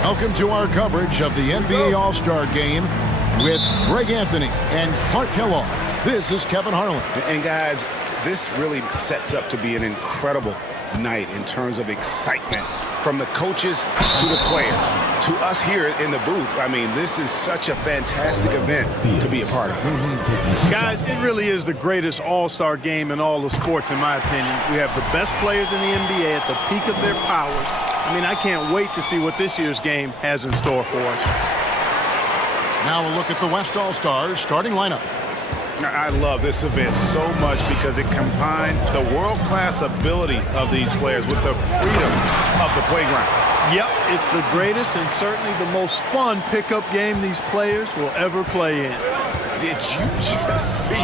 Welcome to our coverage of the NBA All-Star Game with Greg Anthony and Clark Kellogg. This is Kevin Harlan. And guys, this really sets up to be an incredible night in terms of excitement from the coaches to the players to us here in the booth. I mean, this is such a fantastic event to be a part of. Guys, it really is the greatest all-star game in all the sports, in my opinion. We have the best players in the NBA at the peak of their powers. I mean, I can't wait to see what this year's game has in store for us. Now a look at the West All-Stars starting lineup. I love this event so much because it combines the world-class ability of these players with the freedom of the playground. Yep, it's the greatest and certainly the most fun pickup game these players will ever play in. Did you just see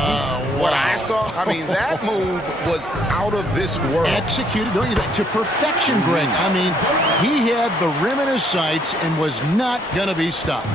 what I saw? I mean, that move was out of this world. Executed, don't you think, to perfection, Greg. I mean, he had the rim in his sights and was not going to be stopped.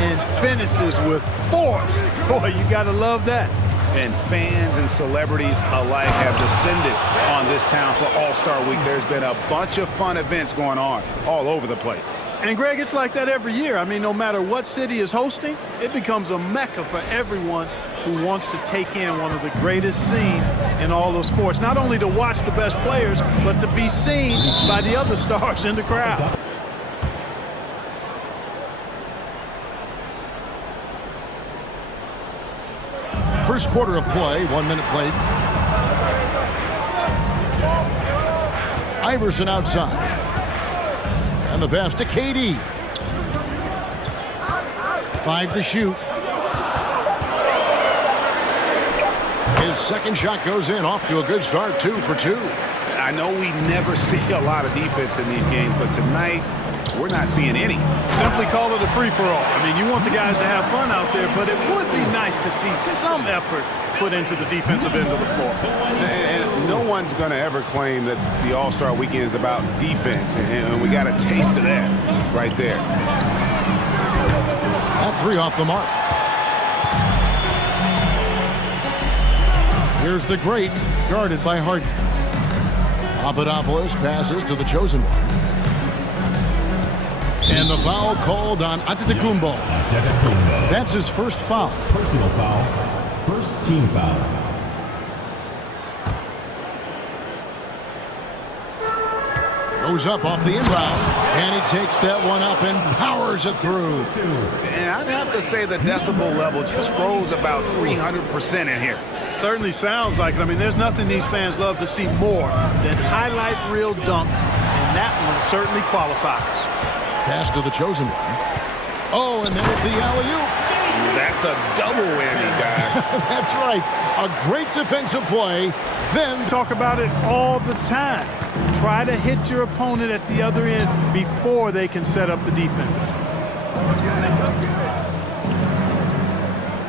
And finishes with force. Boy, you got to love that. And fans and celebrities alike have descended on this town for All-Star Week. There's been a bunch of fun events going on all over the place. And, Greg, it's like that every year. I mean, no matter what city is hosting, it becomes a mecca for everyone who wants to take in one of the greatest scenes in all of sports. Not only to watch the best players, but to be seen by the other stars in the crowd. First quarter of play, 1 minute played. Iverson outside. And the pass to KD. 5 to shoot. His second shot goes in, off to a good start, 2 for 2. I know we never see a lot of defense in these games, but tonight we're not seeing any. Simply call it a free-for-all. I mean, you want the guys to have fun out there, but it would be nice to see some effort put into the defensive end of the floor. And no one's going to ever claim that the All-Star Weekend is about defense, and we got a taste of that right there. That 3 off the mark. Here's the great, guarded by Harden. Papadopoulos passes to the chosen one. And the foul called on Antetokounmpo. That's his first foul. Personal foul. First team foul. Goes up off the inbound. And he takes that one up and powers it through. And I'd have to say the decibel level just rose about 300% in here. Certainly sounds like it. I mean, there's nothing these fans love to see more than highlight reel dunks. And that one certainly qualifies. Pass to the chosen one. Oh, and there's the alley-oop. That's a double whammy, guys. That's right. A great defensive play. Then talk about it all the time. Try to hit your opponent at the other end before they can set up the defense.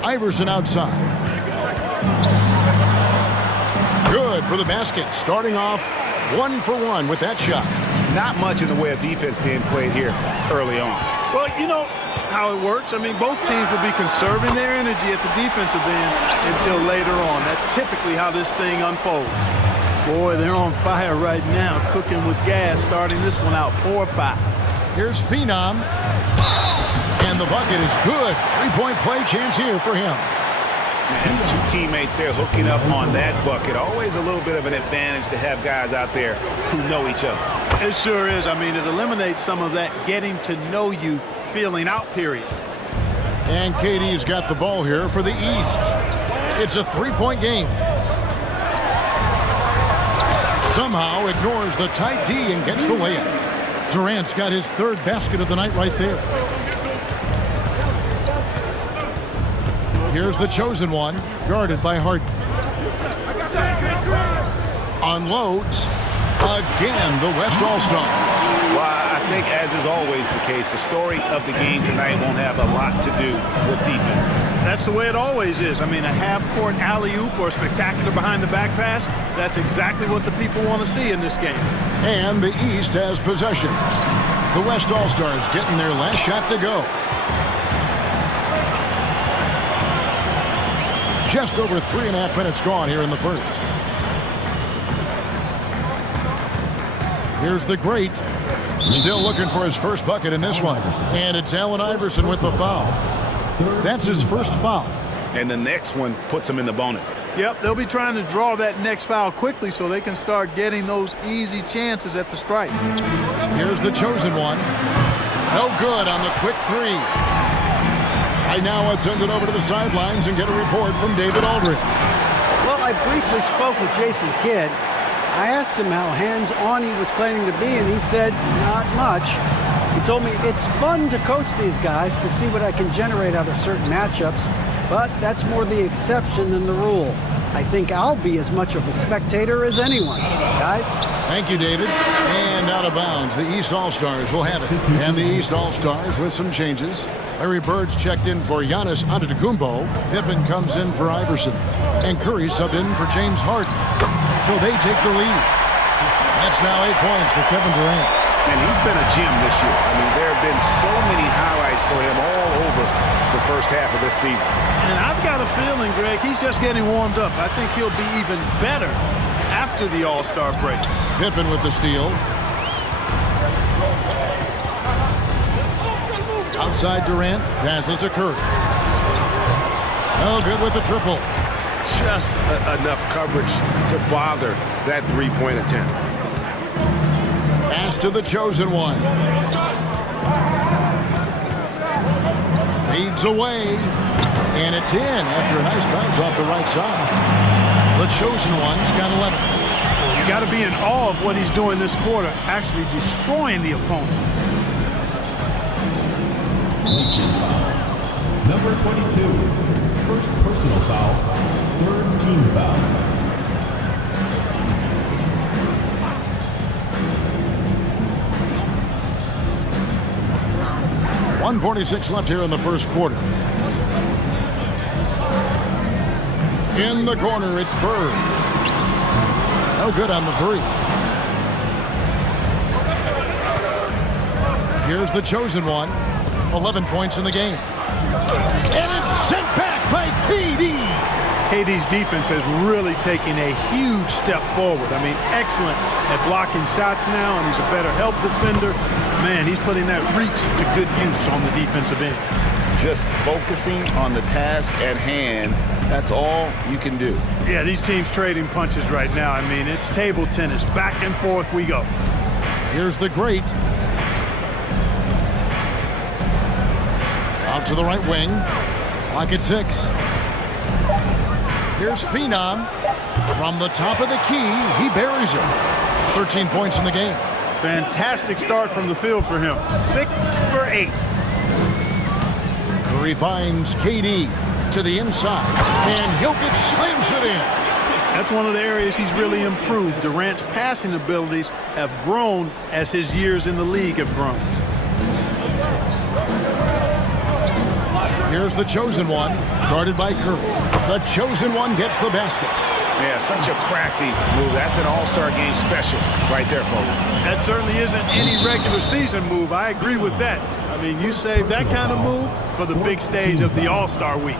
Iverson outside. Good for the basket. Starting off 1 for 1 with that shot. Not much in the way of defense being played here early on. Well, you know how it works. I mean, both teams will be conserving their energy at the defensive end until later on. That's typically how this thing unfolds. Boy, they're on fire right now, cooking with gas, starting this one out 4-5. Here's Phenom. And the bucket is good. 3-point play chance here for him. And 2 teammates there hooking up on that bucket. Always a little bit of an advantage to have guys out there who know each other. It sure is. I mean, it eliminates some of that getting to know you feeling out period. And KD's got the ball here for the East. It's a 3-point game. Somehow ignores the tight D and gets the layup. Durant's got his 3rd basket of the night right there. Here's the chosen one, guarded by Harden. Unloads. Again, the West All-Star. Well, I think, as is always the case, the story of the game tonight won't have a lot to do with defense. That's the way it always is. I mean, a half-court alley-oop or a spectacular behind-the-back pass, that's exactly what the people want to see in this game. And the East has possession. The West All-Stars getting their last shot to go. Just over 3.5 minutes gone here in the first. Here's the great Still looking for his first bucket in this one. And it's Allen Iverson with the foul. That's his first foul. And the next one puts him in the bonus. Yep, they'll be trying to draw that next foul quickly so they can start getting those easy chances at the stripe. Here's the chosen one. No good on the quick three. Right now, let's send it over to the sidelines and get a report from David Aldridge. Well, I briefly spoke with Jason Kidd. I asked him how hands-on he was planning to be, and he said, not much. He told me it's fun to coach these guys to see what I can generate out of certain matchups, but that's more the exception than the rule. I think I'll be as much of a spectator as anyone. Guys? Thank you, David. And out of bounds, the East All-Stars will have it. And the East All-Stars with some changes. Larry Bird's checked in for Giannis Antetokounmpo. Pippen comes in for Iverson. And Curry subbed in for James Harden. So they take the lead. That's now 8 points for Kevin Durant. And he's been a gem this year. I mean, there have been so many highlights for him all over the first half of this season. And I've got a feeling, Greg, he's just getting warmed up. I think he'll be even better after the All-Star break. Pippen with the steal. Outside Durant, passes to Curry. No good with the triple. Just enough coverage to bother that three-point attempt. Pass to the chosen one. Fades away. And it's in after a nice bounce off the right side. The chosen one's got 11. You got to be in awe of what he's doing this quarter, actually destroying the opponent. Number 22, first personal foul, third team foul. .146 left here in the first quarter. In the corner, it's Bird. No good on the three. Here's the chosen one. 11 points in the game. And it's sent back by KD. KD's defense has really taken a huge step forward. I mean, excellent at blocking shots now, and he's a better help defender. Man, he's putting that reach to good use on the defensive end. Just focusing on the task at hand, that's all you can do. Yeah, these teams trading punches right now. I mean, it's table tennis. Back and forth we go. Here's the great. Out to the right wing. Clock at 6. Here's Phenom. From the top of the key, he buries it. 13 points in the game. Fantastic start from the field for him. 6 for 8. Curry finds KD to the inside. And Jokic slams it in. That's one of the areas he's really improved. Durant's passing abilities have grown as his years in the league have grown. Here's the chosen one, guarded by Curry. The chosen one gets the basket. Yeah, such a crafty move. That's an all-star game special right there, folks. That certainly isn't any regular season move. I agree with that. I mean, you save that kind of move for the big stage of the All-Star week.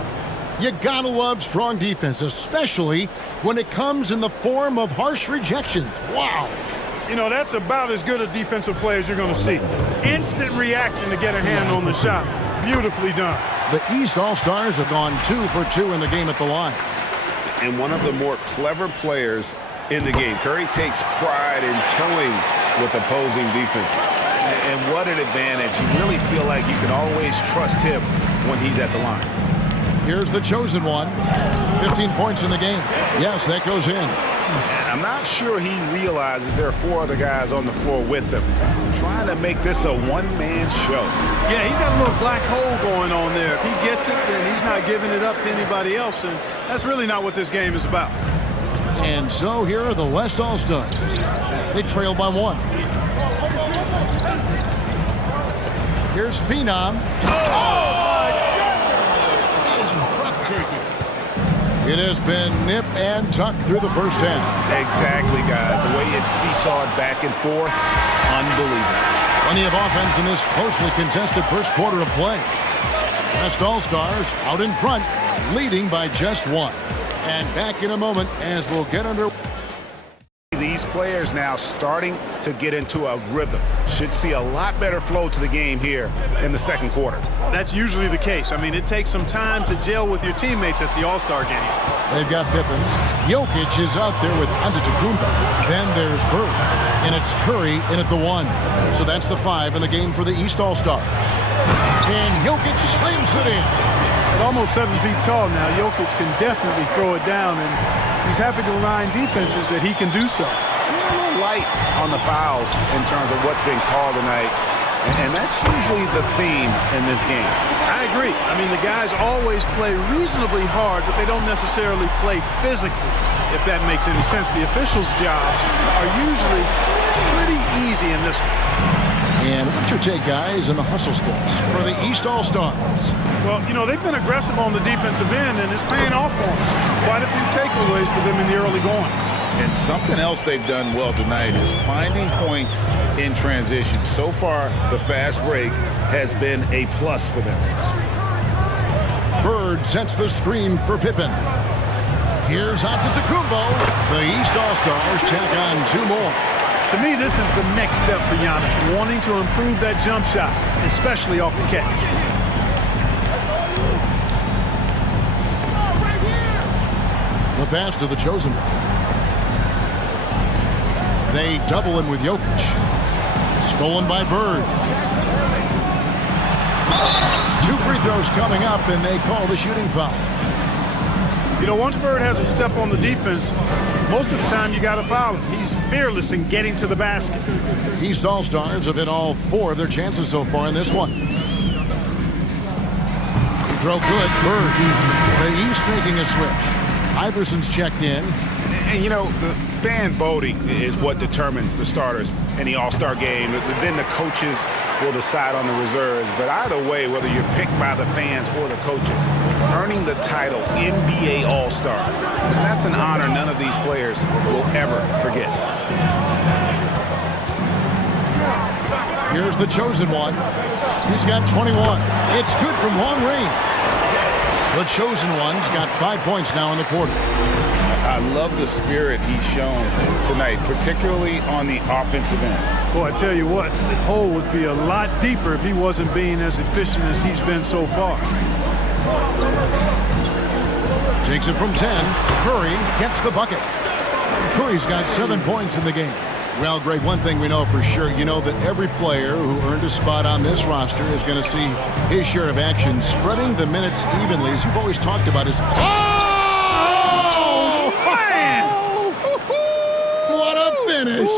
You gotta love strong defense, especially when it comes in the form of harsh rejections. Wow. You know, that's about as good a defensive play as you're going to see. Instant reaction to get a hand on the shot. Beautifully done. The East All-Stars have gone 2 for 2 in the game at the line. And one of the more clever players in the game. Curry takes pride in toying with opposing defenses. And what an advantage. You really feel like you can always trust him when he's at the line. Here's the chosen one. 15 points in the game. Yes, that goes in. And I'm not sure he realizes there are 4 other guys on the floor with him, trying to make this a one-man show. Yeah, he's got a little black hole going on there. If he gets it, then he's not giving it up to anybody else, and that's really not what this game is about. And so here are the West All-Stars. They trail by 1. Here's Phenom. It has been nip and tuck through the first half. Exactly, guys. The way it's seesawed back and forth, unbelievable. Plenty of offense in this closely contested first quarter of play. West All-Stars out in front, leading by just 1. And back in a moment as we'll get under. these players now starting to get into a rhythm. Should see a lot better flow to the game here in the second quarter. That's usually the case. I mean, it takes some time to gel with your teammates at the All-Star game. They've got Pippen. Jokic is out there with Antetokounmpo. Then there's Bird. And it's Curry in at the 1. So that's the 5 in the game for the East All-Stars. And Jokic slams it in. At almost 7 feet tall now, Jokic can definitely throw it down, and he's happy to remind defenses that he can do so. A little light on the fouls in terms of what's being called tonight. And that's usually the theme in this game. I agree. I mean, the guys always play reasonably hard, but they don't necessarily play physically, if that makes any sense. The officials' jobs are usually pretty easy in this one. And what's your take, guys, in the hustle sticks for the East All-Stars? Well, you know, they've been aggressive on the defensive end, and it's paying off for them. Quite a few takeaways for them in the early going. And something else they've done well tonight is finding points in transition. So far, the fast break has been a plus for them. Bird sets the screen for Pippen. Here's Antetokounmpo. The East All-Stars check on 2 more. To me, this is the next step for Giannis, wanting to improve that jump shot, especially off the catch. The pass to the chosen one. They double him with Jokic. Stolen by Bird. 2 free throws coming up, and they call the shooting foul. You know, once Bird has a step on the defense, most of the time you got to foul him. He's fearless in getting to the basket. East All-Stars have hit all 4 of their chances so far in this one. Throw good, Bird. The East making a switch. Iverson's checked in. And, you know, the fan voting is what determines the starters in the All-Star game. Then the coaches will decide on the reserves. But either way, whether you're picked by the fans or the coaches, earning the title NBA All-Star, that's an honor none of these players will ever forget. Here's the chosen one. He's got 21. It's good from long range. The chosen one's got 5 points now in the quarter. I love the spirit he's shown tonight, particularly on the offensive end. Boy, I tell you what, the hole would be a lot deeper if he wasn't being as efficient as he's been so far. Takes it from 10. Curry gets the bucket. Curry's got 7 points in the game. Well, Greg, one thing we know for sure, you know that every player who earned a spot on this roster is going to see his share of action. Spreading the minutes evenly, as you've always talked about, is... Oh, man! What a finish!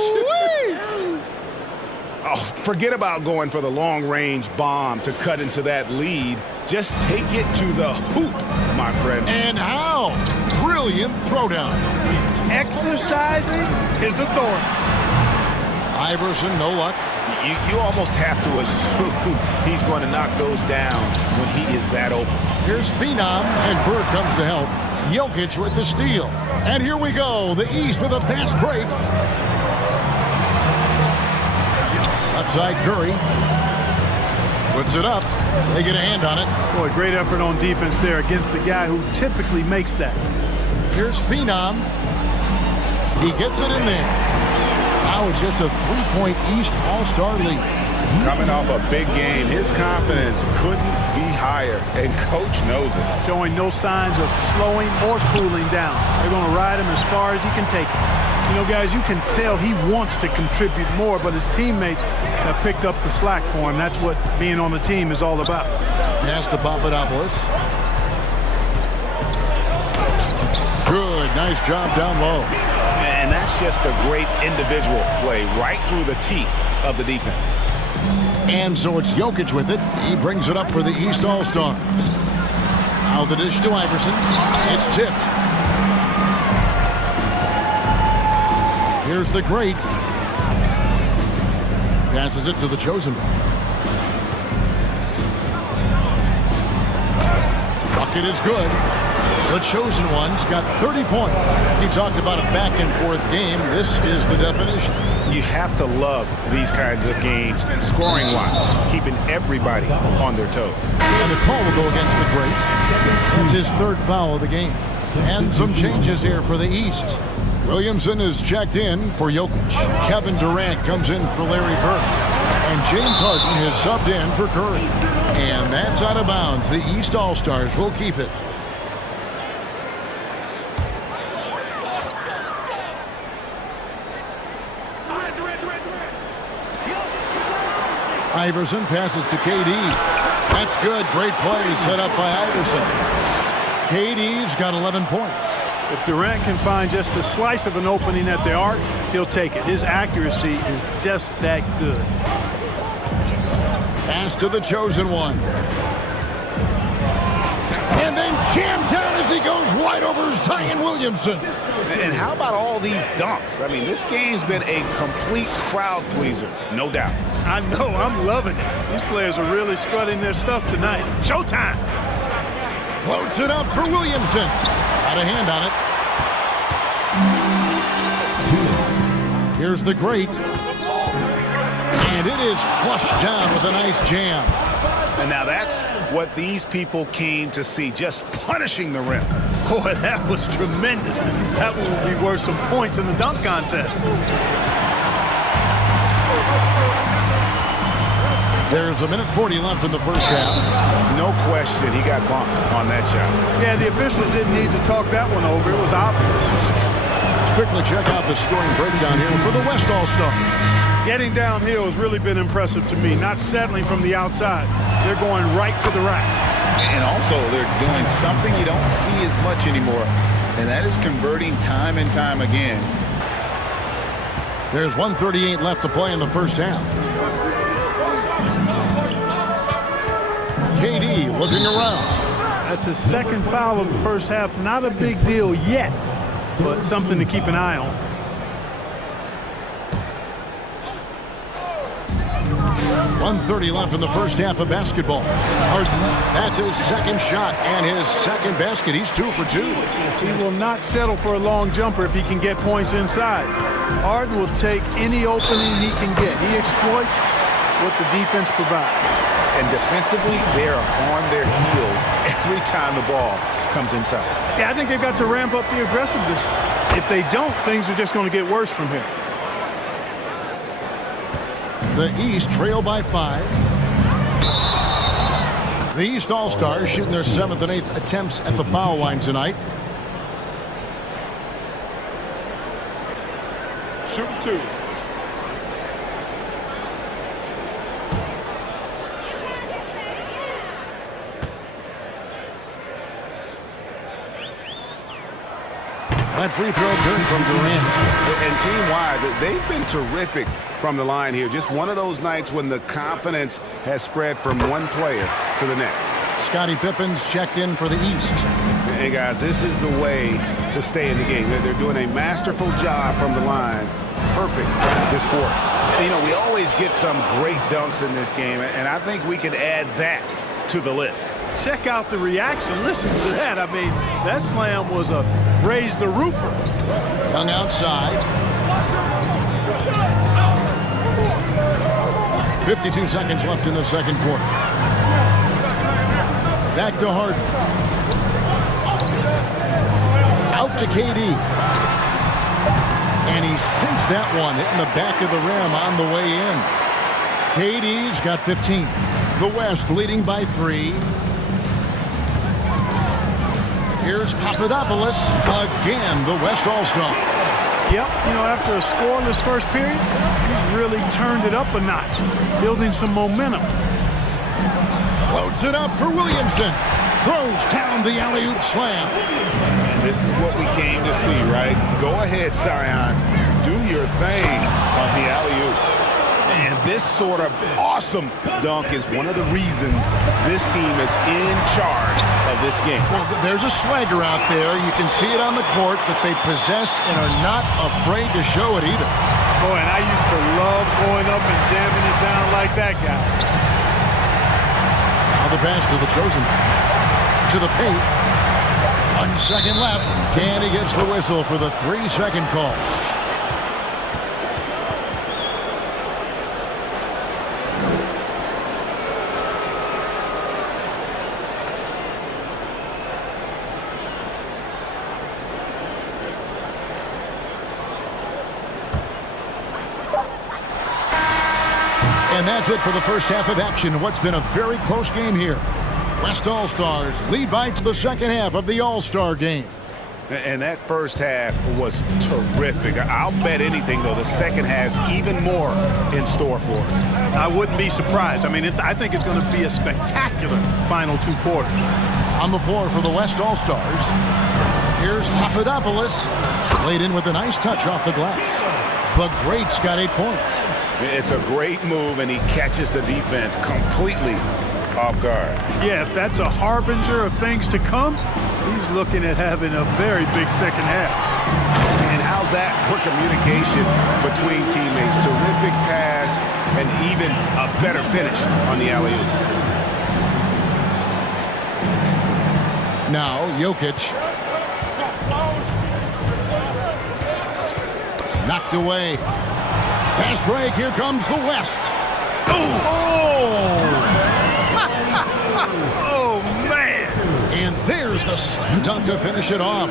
Oh, forget about going for the long-range bomb to cut into that lead. Just take it to the hoop, my friend. And how? Brilliant throwdown. Exercising his authority. Iverson, no luck. You almost have to assume he's going to knock those down when he is that open. Here's Phenom, and Bird comes to help. Jokic with the steal. And here we go. The East with a fast break. Left side, Curry. Puts it up. They get a hand on it. Boy, great effort on defense there against a guy who typically makes that. Here's Phenom. He gets it in there. Now it's just a 3-point East All-Star lead. Coming off a big game, his confidence couldn't be higher, and coach knows it. Showing no signs of slowing or cooling down. They're going to ride him as far as he can take him. You know, guys, you can tell he wants to contribute more, but his teammates have picked up the slack for him. That's what being on the team is all about. Pass to Papadopoulos. Good, nice job down low. And that's just a great individual play right through the teeth of the defense. And so it's Jokic with it. He brings it up for the East All-Stars. Now the dish to Iverson. It's tipped. Here's the great. Passes it to the chosen one. Bucket is good. The chosen one's got 30 points. He talked about a back-and-forth game. This is the definition. You have to love these kinds of games, scoring-wise, keeping everybody on their toes. And the call will go against the great. That's his 3rd foul of the game. And some changes here for the East. Williamson is checked in for Jokic. Kevin Durant comes in for Larry Bird. And James Harden is subbed in for Curry. And that's out of bounds. The East All-Stars will keep it. Iverson passes to KD. That's good. Great play set up by Iverson. KD's got 11 points. If Durant can find just a slice of an opening at the arc, he'll take it. His accuracy is just that good. Pass to the chosen one. And then jammed down as he goes right over Zion Williamson. And how about all these dunks? I mean, this game's been a complete crowd pleaser, no doubt. I know, I'm loving it. These players are really strutting their stuff tonight. Showtime. Floats it up for Williamson. Got a hand on it. Here's the great. And it is flushed down with a nice jam. And now that's what these people came to see, just punishing the rim. Boy, that was tremendous. That one will be worth some points in the dunk contest. There's a minute 40 left in the first half. No question, he got bumped on that shot. Yeah, the officials didn't need to talk that one over. It was obvious. Let's quickly check out the scoring breakdown here for the West All-Stars. Getting downhill has really been impressive to me, not settling from the outside. They're going right to the rack. And also, they're doing something you don't see as much anymore, and that is converting time and time again. There's 1:38 left to play in the first half. KD looking around. That's his second foul of the first half. Not a big deal yet, but something to keep an eye on. .130 left in the first half of basketball. Harden, that's his second shot and his second basket. He's 2 for 2. He will not settle for a long jumper if he can get points inside. Harden will take any opening he can get. He exploits what the defense provides. And defensively, they are on their heels every time the ball comes inside. Yeah, I think they've got to ramp up the aggressiveness. If they don't, things are just going to get worse from here. The East trail by 5. The East All-Stars shooting their 7th and 8th attempts at the foul line tonight. Shoot 2. That free throw good from Durant. And team-wide, they've been terrific from the line here. Just one of those nights when the confidence has spread from one player to the next. Scottie Pippen's checked in for the East. Hey, guys, this is the way to stay in the game. They're doing a masterful job from the line. Perfect this quarter. You know, we always get some great dunks in this game, and I think we can add that to the list. Check out the reaction. Listen to that. I mean, that slam was a raise the roofer. Young outside. 52 seconds left in the second quarter. Back to Harden. Out to KD. And he sinks that one, hitting the back of the rim on the way in. KD's got 15. The West leading by 3. Here's Papadopoulos. Again, the West All-Star. Yep, you know, after a scoreless first period, he's really turned it up a notch, building some momentum. Loads it up for Williamson. Throws down the alley-oop slam. And this is what we came to see, right? Go ahead, Zion. Do your thing on the alley-oop. And this sort of awesome dunk is one of the reasons this team is in charge of this game. Well, there's a swagger out there. You can see it on the court that they possess and are not afraid to show it either. Boy, and I used to love going up and jamming it down like that, guys. Now the pass to the chosen. To the paint. 1 second left. And he gets the whistle for the 3-second call. And that's it for the first half of action. What's been a very close game here. West All-Stars lead by the second half of the All-Star game. And that first half was terrific. I'll bet anything, though, the second has even more in store for us. I wouldn't be surprised. I mean, I think it's going to be a spectacular final 2 quarters. On the floor for the West All-Stars, here's Papadopoulos. Laid in with a nice touch off the glass. The Great's got 8 points. It's a great move, and he catches the defense completely off guard. Yeah, if that's a harbinger of things to come, he's looking at having a very big second half. And how's that for communication between teammates? Terrific pass and even a better finish on the alley-oop. Now, Jokic. Knocked away. Pass break. Here comes the West. Oh, man. And there's the slam dunk to finish it off.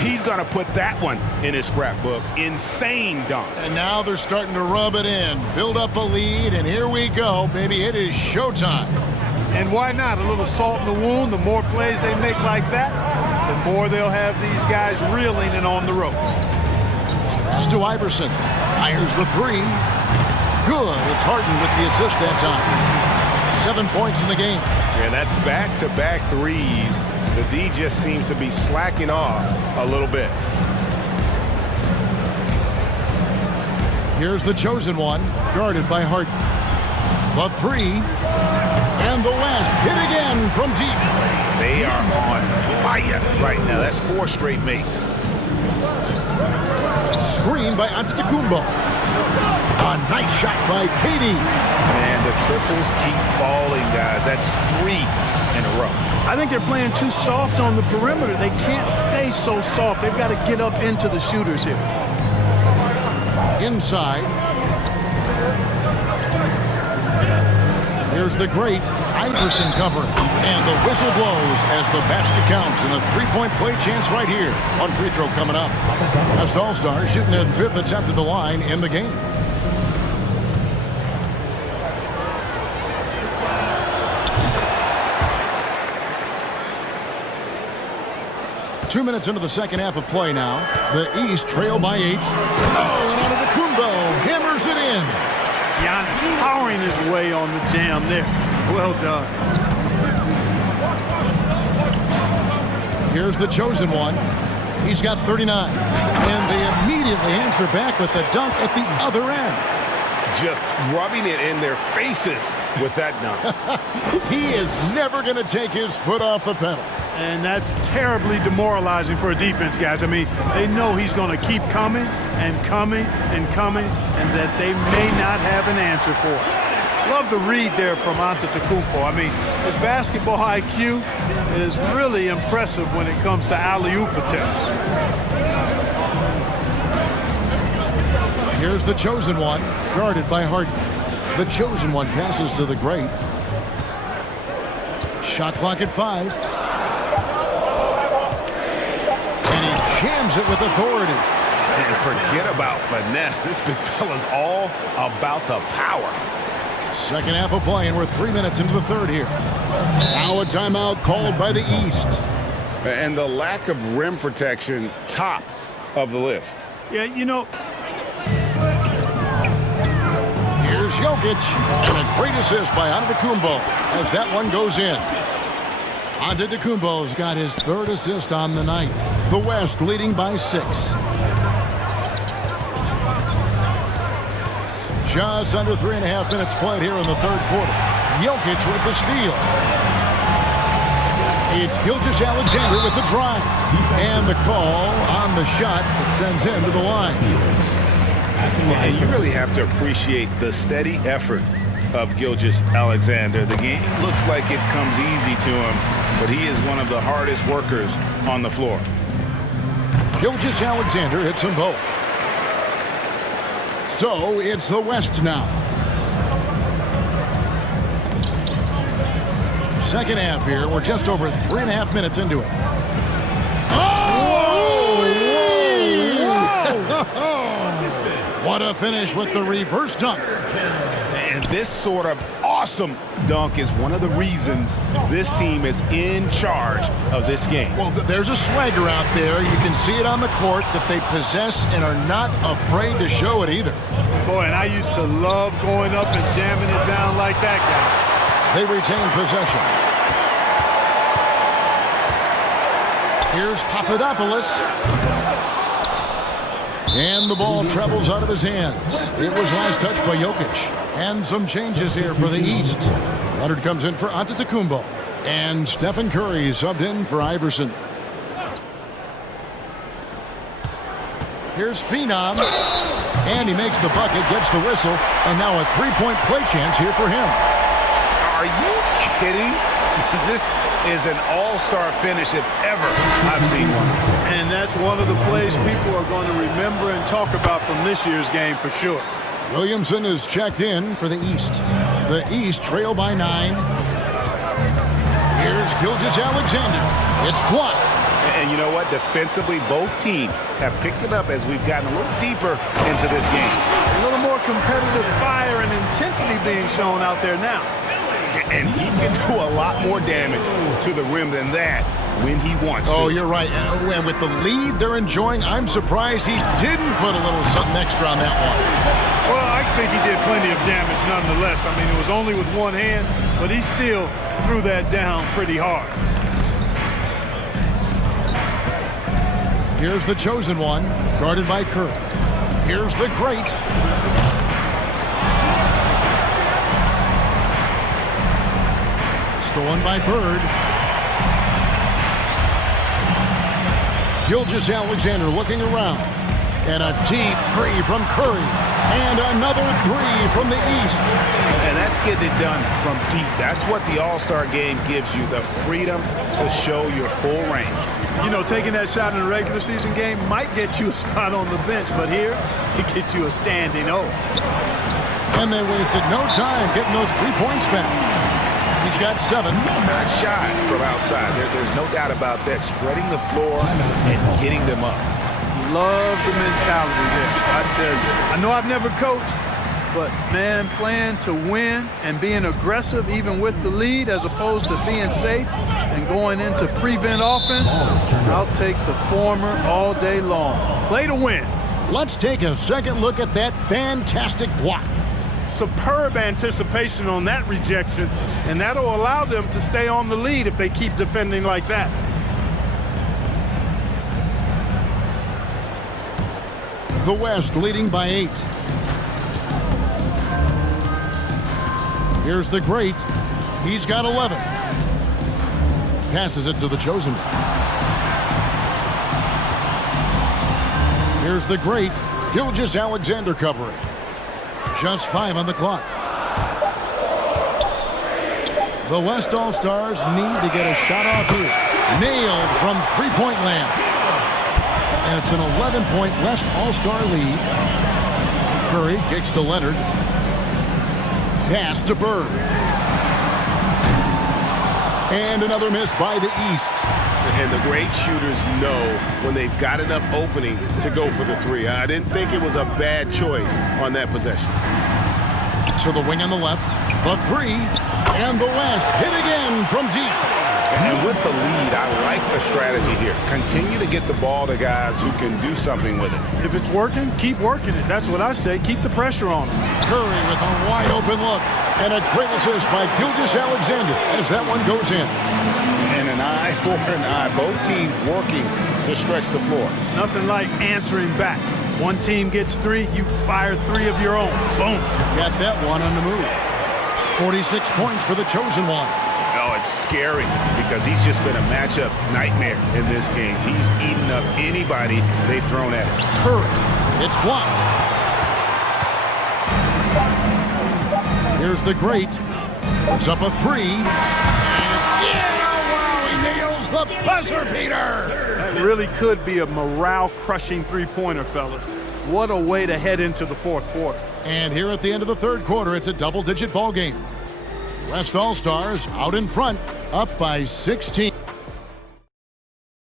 He's going to put that one in his scrapbook. Insane dunk. And now they're starting to rub it in. Build up a lead, and here we go, baby. It is showtime. And why not? A little salt in the wound. The more plays they make like that, the more they'll have these guys reeling and on the ropes. Pass to Iverson. Fires the 3. Good. It's Harden with the assist that time. 7 points in the game. And that's back-to-back threes. The D just seems to be slacking off a little bit. Here's the chosen one, guarded by Harden. The 3. And the West hit again from deep. They are on fire right now. That's 4 straight makes. Screen by Antetokounmpo. A nice shot by KD. And the triples keep falling, guys. That's 3 in a row. I think they're playing too soft on the perimeter. They can't stay so soft. They've got to get up into the shooters here. Inside. Here's the great Iverson covering. And the whistle blows as the basket counts. And a 3-point play chance right here. One free throw coming up. West All-Stars shooting their 5th attempt at the line in the game. Two minutes into the second half of play now. The East trail by 8. Oh, and Antetokounmpo hammers it in. Giannis powering his way on the jam there. Well done. Here's the chosen one. He's got 39. And they immediately answer back with the dunk at the other end. Just rubbing it in their faces with that dunk. He is never going to take his foot off the pedal. And that's terribly demoralizing for a defense, guys. I mean, they know he's going to keep coming and coming and coming, and that they may not have an answer for it. Love the read there from Antetokounmpo. I mean, his basketball IQ is really impressive when it comes to alley-oop attempts. Here's the chosen one, guarded by Harden. The chosen one passes to the great. Shot clock at 5. Jams it with authority. And forget about finesse. This big fella's all about the power. Second half of play, and we're 3 minutes into the third here. Now a timeout called by the East. And the lack of rim protection, top of the list. Yeah, you know. Here's Jokic, and a great assist by Antetokounmpo as that one goes in. Antetokounmpo's got his 3rd assist on the night. The West leading by 6. Just under 3.5 minutes played here in the third quarter. Jokic with the steal. It's Gilgeous-Alexander with the drive. And the call on the shot that sends him to the line. And you really have to appreciate the steady effort of Gilgeous-Alexander. The game looks like it comes easy to him, but he is one of the hardest workers on the floor. Gilgeous-Alexander hits them both. So it's the West now. Second half here. We're just over 3.5 minutes into it. Oh! Whoa! What a finish with the reverse dunk. And this sort of awesome dunk is one of the reasons this team is in charge of this game. Well, there's a swagger out there. You can see it on the court that they possess and are not afraid to show it either. Boy, and I used to love going up and jamming it down like that guy. They retain possession. Here's Papadopoulos. And the ball travels out of his hands. It was last touched by Jokic. And some changes here for the East. Leonard comes in for Antetokounmpo. And Stephen Curry subbed in for Iverson. Here's Phenom. And he makes the bucket, gets the whistle. And now a three-point play chance here for him. Are you kidding? This is an all-star finish if ever I've seen one. And that's one of the plays people are going to remember and talk about from this year's game for sure. Williamson is checked in for the East. The East trail by 9. Here's Gilgeous-Alexander. It's blocked. And you know what? Defensively, both teams have picked it up as we've gotten a little deeper into this game. A little more competitive fire and intensity being shown out there now. And he can do a lot more damage to the rim than that when he wants to. Oh, you're right. And with the lead they're enjoying, I'm surprised he didn't put a little something extra on that one. Well, I think he did plenty of damage nonetheless. I mean, it was only with one hand, but he still threw that down pretty hard. Here's the chosen one, guarded by Curry. Here's the great. Stolen by Bird. Gilgeous-Alexander looking around. And a deep three from Curry. And another three from the East. And that's getting it done from deep. That's what the All-Star game gives you, the freedom to show your full range. You know, taking that shot in a regular season game might get you a spot on the bench, but here, it gets you a standing O. And they wasted no time getting those 3 points back. He's got 7. Not shy from outside. There's no doubt about that. Spreading the floor and getting them up. Love the mentality there, I tell you. I know I've never coached, but, man, playing to win and being aggressive even with the lead as opposed to being safe and going into prevent offense, I'll take the former all day long. Play to win. Let's take a second look at that fantastic block. Superb anticipation on that rejection, and that'll allow them to stay on the lead if they keep defending like that. The West leading by 8. Here's the great. He's got 11. Passes it to the chosen one. Here's the great. Gilgeous-Alexander covering. Just 5 on the clock. The West All-Stars need to get a shot off here. Nailed from three-point land. And it's an 11-point West All-Star lead. Curry kicks to Leonard. Pass to Bird. And another miss by the East. And the great shooters know when they've got enough opening to go for the three. I didn't think it was a bad choice on that possession. To the wing on the left. The three. And the West hit again from deep. And with the lead, I like the strategy here. Continue to get the ball to guys who can do something with it. If it's working, keep working it. That's what I say. Keep the pressure on them. Curry with a wide open look. And a great assist by Gilgeous-Alexander as that one goes in. And an eye for an eye. Both teams working to stretch the floor. Nothing like answering back. One team gets 3, you fire 3 of your own. Boom. Got that one on the move. 46 points for the chosen one. Oh, it's scary because he's just been a matchup nightmare in this game. He's eaten up anybody they've thrown at him. Curry. It's blocked. Here's the great. Puts up a 3. And it's, wow, he nails the buzzer beater. That really could be a morale-crushing three-pointer, fellas. What a way to head into the fourth quarter. And here at the end of the third quarter, it's a double-digit ball game. West All-Stars out in front, up by 16.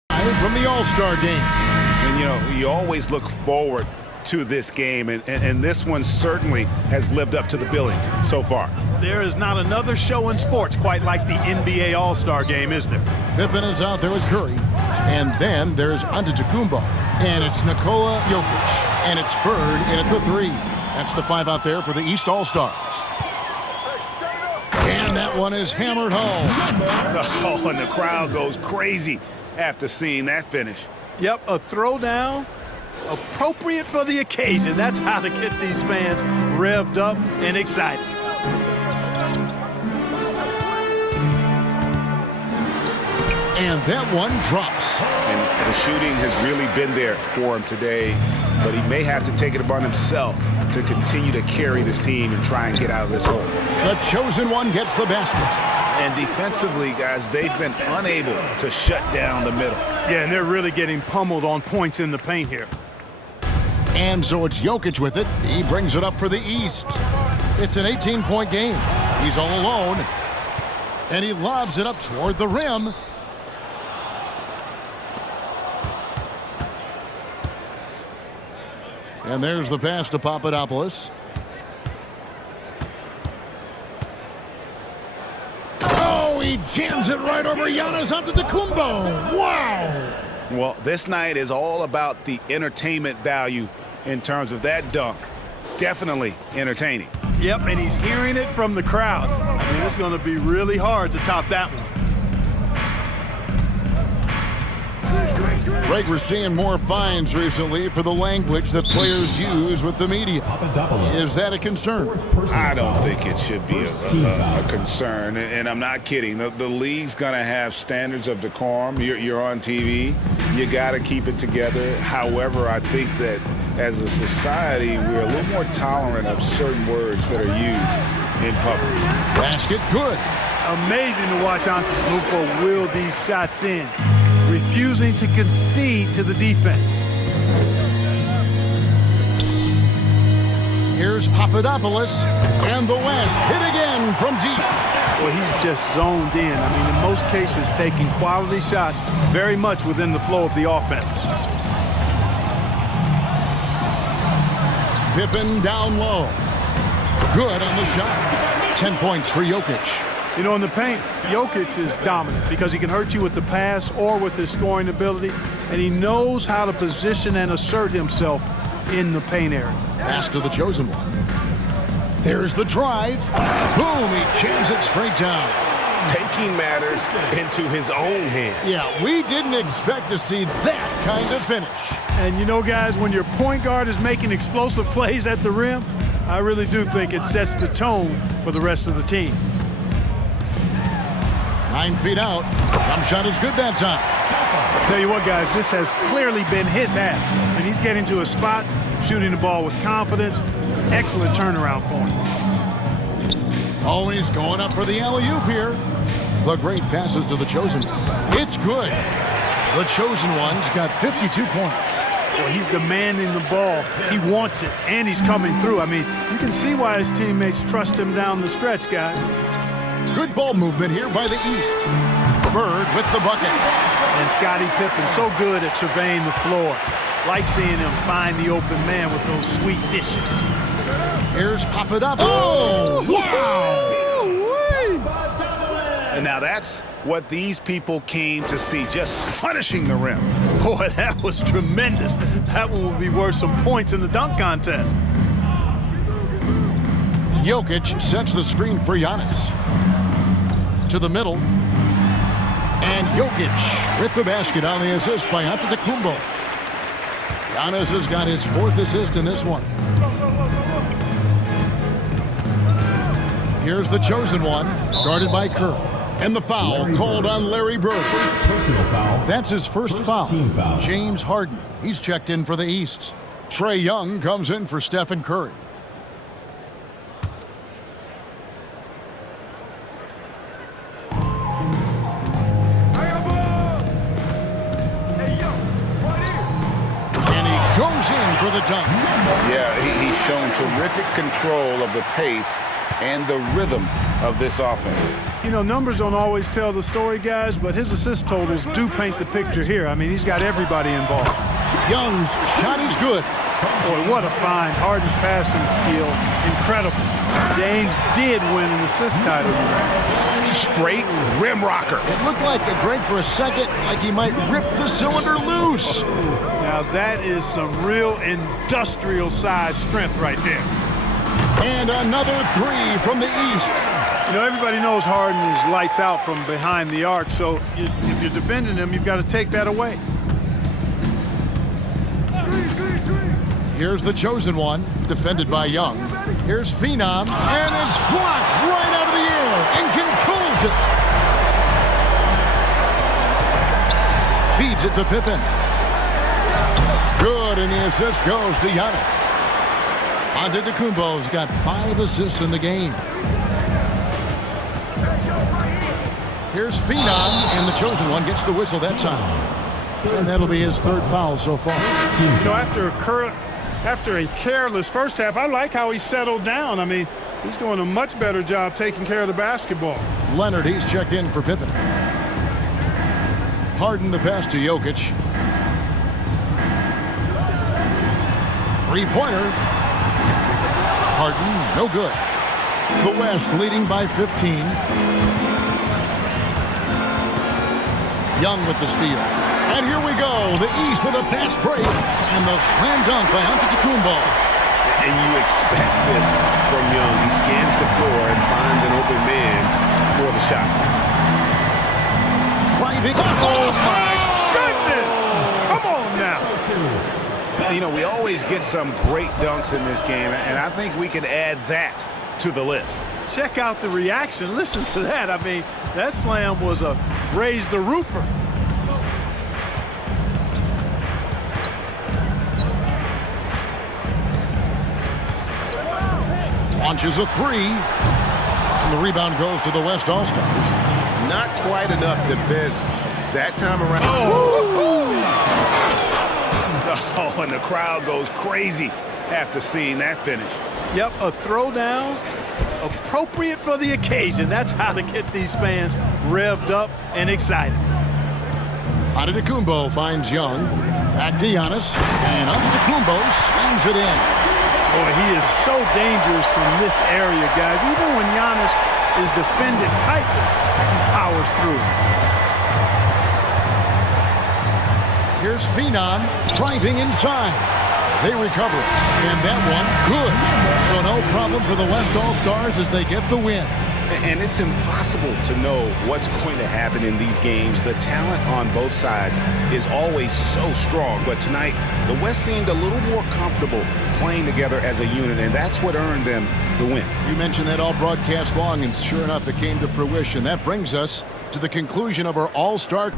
From the All-Star game. And, you know, you always look forward to this game, and this one certainly has lived up to the billing so far. There is not another show in sports quite like the NBA All-Star Game, is there? Pippen is out there with Curry. And then there's Antetokounmpo. And it's Nikola Jokic. And it's Bird in at the 3. That's the 5 out there for the East All-Stars. And that one is hammered home. Oh, and the crowd goes crazy after seeing that finish. Yep, a throwdown appropriate for the occasion. That's how to get these fans revved up and excited. And that one drops. And the shooting has really been there for him today, but he may have to take it upon himself to continue to carry this team and try and get out of this hole. The chosen one gets the basket. And defensively, guys, they've been unable to shut down the middle. Yeah, and they're really getting pummeled on points in the paint here. And so it's Jokic with it. He brings it up for the East. It's an 18-point game. He's all alone. And he lobs it up toward the rim. And there's the pass to Papadopoulos. Oh, he jams it right over Giannis Antetokounmpo. Wow. Well, this night is all about the entertainment value in terms of that dunk. Definitely entertaining. Yep, and he's hearing it from the crowd. I mean, it's going to be really hard to top that one. Greg, we're seeing more fines recently for the language that players use with the media. Is that a concern? I don't think it should be a concern, and I'm not kidding. The league's going to have standards of decorum. You're on TV. You got to keep it together. However, I think that as a society, we're a little more tolerant of certain words that are used in public. Basket good. Amazing to watch Antetokounmpo wheel these shots in, refusing to concede to the defense. Here's Papadopoulos, and the West hit again from deep. Well, he's just zoned in. I mean, in most cases, taking quality shots very much within the flow of the offense. Pippen down low. Good on the shot. 10 points for Jokic. You know, in the paint, Jokic is dominant because he can hurt you with the pass or with his scoring ability, and he knows how to position and assert himself in the paint area. Pass to the chosen one. There's the drive. Boom, he jams it straight down. Taking matters into his own hands. Yeah, we didn't expect to see that kind of finish. And you know, guys, when your point guard is making explosive plays at the rim, I really do think it sets the tone for the rest of the team. 9 feet out. Jump shot is good that time. Tell you what, guys, this has clearly been his half. And he's getting to a spot, shooting the ball with confidence. Excellent turnaround for him. Always going up for the alley-oop here. The great passes to the chosen one. It's good. The chosen one's got 52 points. Well, he's demanding the ball. He wants it, and he's coming through. I mean, you can see why his teammates trust him down the stretch, guys. Good ball movement here by the East. Bird with the bucket. And Scottie Pippen so good at surveying the floor. Like seeing him find the open man with those sweet dishes. Here's Papadopoulos. Oh, wow! And now that's what these people came to see, just punishing the rim. Boy, that was tremendous. That one will be worth some points in the dunk contest. Jokic sets the screen for Giannis. To the middle. And Jokic with the basket on the assist by Antetokounmpo. Giannis has got his 4th assist in this one. Here's the chosen one, guarded by Kerr. And the foul called on Larry Bird. Personal foul. That's his first foul. Team foul. James Harden, he's checked in for the East. Trae Young comes in for Stephen Curry. Goes in for the dunk. Yeah, he's shown terrific control of the pace and the rhythm of this offense. You know, numbers don't always tell the story, guys, but his assist totals do paint the picture here. I mean, he's got everybody involved. Young's shot is good. Boy, what a find. Harden's passing skill, incredible. James did win an assist title tonight. Straight rim rocker. It looked like Greg for a second, like he might rip the cylinder loose. Now that is some real industrial size strength right there. And another three from the East. You know, everybody knows Harden is lights out from behind the arc, so if you're defending him, you've got to take that away. Here's the chosen one, defended by Young. Here's Phenom, and it's blocked right out of the air and controls it. Feeds it to Pippen. Good, and the assist goes to Giannis. Antetokounmpo's got 5 assists in the game. Here's Phenom, and the chosen one gets the whistle that time. And that'll be his 3rd foul so far. You know, after a careless first half, I like how he settled down. I mean, he's doing a much better job taking care of the basketball. Leonard, he's checked in for Pippen. Harden the pass to Jokic. 3-pointer. Harden, no good. The West leading by 15. Young with the steal. And here we go. The East with a fast break. And the slam dunk by Antetokounmpo. And you expect this from Young. He scans the floor and finds an open man for the shot. Driving. Oh, my goodness. Come on now. You know, we always get some great dunks in this game, and I think we can add that to the list. Check out the reaction. Listen to that. I mean, that slam was a raise the roofer. Launches a 3. And the rebound goes to the West All-Stars. Not quite enough defense that time around. Oh, and the crowd goes crazy after seeing that finish. Yep, a throwdown appropriate for the occasion. That's how to get these fans revved up and excited. Antetokounmpo finds Young. Back to Giannis. And Antetokounmpo slams it in. Boy, he is so dangerous from this area, guys. Even when Giannis is defended tightly, he powers through. Here's Phenom driving inside. They recover it. And that one, good. So no problem for the West All-Stars as they get the win. And it's impossible to know what's going to happen in these games. The talent on both sides is always so strong. But tonight, the West seemed a little more comfortable playing together as a unit, and that's what earned them the win. You mentioned that all broadcast long, and sure enough, it came to fruition. That brings us to the conclusion of our All-Star